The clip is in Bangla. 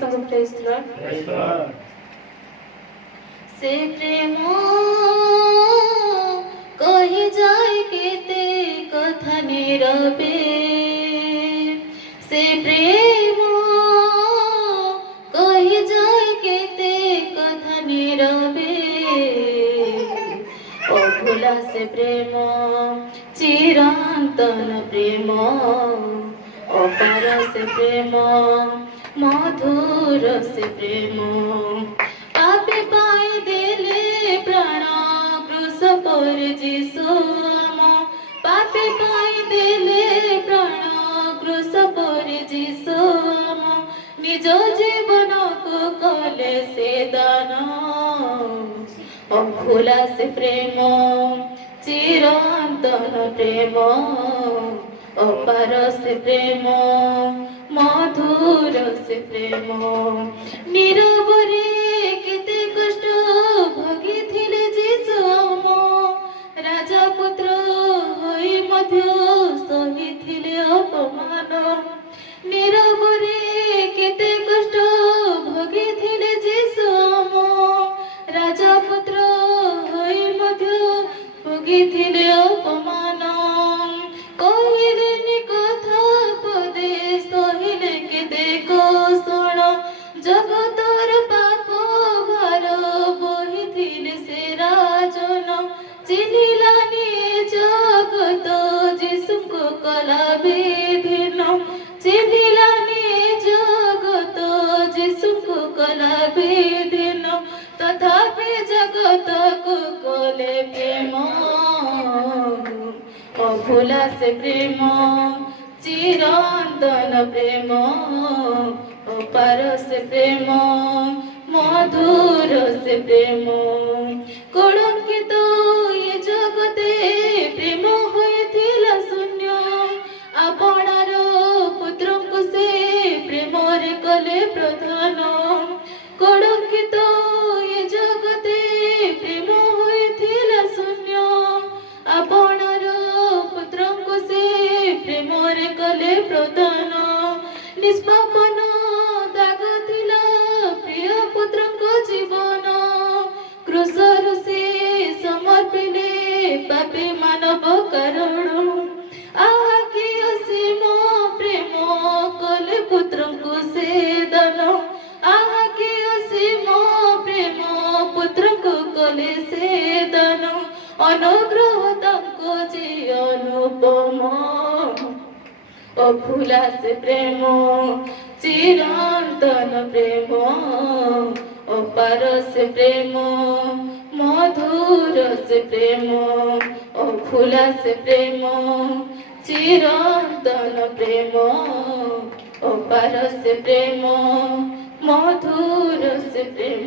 ସମସ୍ତଙ୍କୁ ପ୍ରେଜ୍ ଦି ଲର୍ଡ। ସେ ପ୍ରେମ କହି ଯାଏ କେତେ କଥା ନିରବେ, ସେ ପ୍ରେମ କହି ଯାଏ କେତେ କଥା ନିରବେ, অভুলা সে প্রেম চিরন্তন প্রেম, অপার সে প্রেম মধুর সে প্রেম, পাপে পাই দেলে প্রাণ ক্রুশ পরে যিশু আম, পাপে পাই দেলে প্রাণ ক্রুশ পরে যিশু আম, নিজ জীবনকু কলে সে দান, অভুলা সে প্রেম চিরন্তন প্রেম, অপার সে প্রেম মধুর সে প্রেম, নীরবরে কেতে কষ্ট ভোগিଥିଲେ যিশু আম, রাজা পুত্র হই মধ্য সহিଥିଲେ অপমান, নীরবরে কেতে কষ্ট ভোগিଥିଲେ যিশু আম, রাজা পুত্র হই মধ্য ভোগিଥିଲେ অপমান, কহিলেনি কথা পদে সহিলে কেতে কৌশল, জগতর পাপ ভার বহিଥିଲେ সে রাজন, চিহ্নিলানি জগত যিশুଙ୍କୁ কলা বিধীন, চিহ্নিলানি জগত যিশুଙ୍କୁ কলা বিধীন, তথাপি জগতକୁ কলে প্রেম, অভুলা সে প্রেম চিরন্তন প্রেম, অপার সে প্রেম মধুর সে প্রেম, কলঙ্কিত এ জগতে প্রেম হয়েছিল শূন্য, আপনার পুত্রଙ୍କୁ সে প্রেমরে কলে প্রধান, কলঙ্কিত এ জগতে প্রেম হয়েছিল শূন্য, আপনার পুত্রଙ୍କୁ সে প্রেমরে কলে প্রধান, নিষ্পাপন দাগ ଥିଲା প্রিয় পুত্রଙ୍କ জীবন, ক্রুশରୁ ସେ ସମର୍ପିଲେ ପାପୀ ମାନବ କାରଣ, ଆହା କି ଅସୀମ ପ୍ରେମ କଲେ ପୁତ୍ରଙ୍କୁ ସେ ଦାନ, ଆହା କି ଅସୀମ ପ୍ରେମ ପୁତ୍ରଙ୍କୁ କଲେ ସେ ଦାନ, ଅନୁଗ୍ରହ ତାଙ୍କ ଯେ ଅନୁପମ, অভুলা সে প্রেম চিরন্তন প্রেম, অপার সে প্রেম মধুর সে প্রেম, অভুলা সে প্রেম চিরন্তন প্রেম, অপার সে প্রেম মধুর সে প্রেম।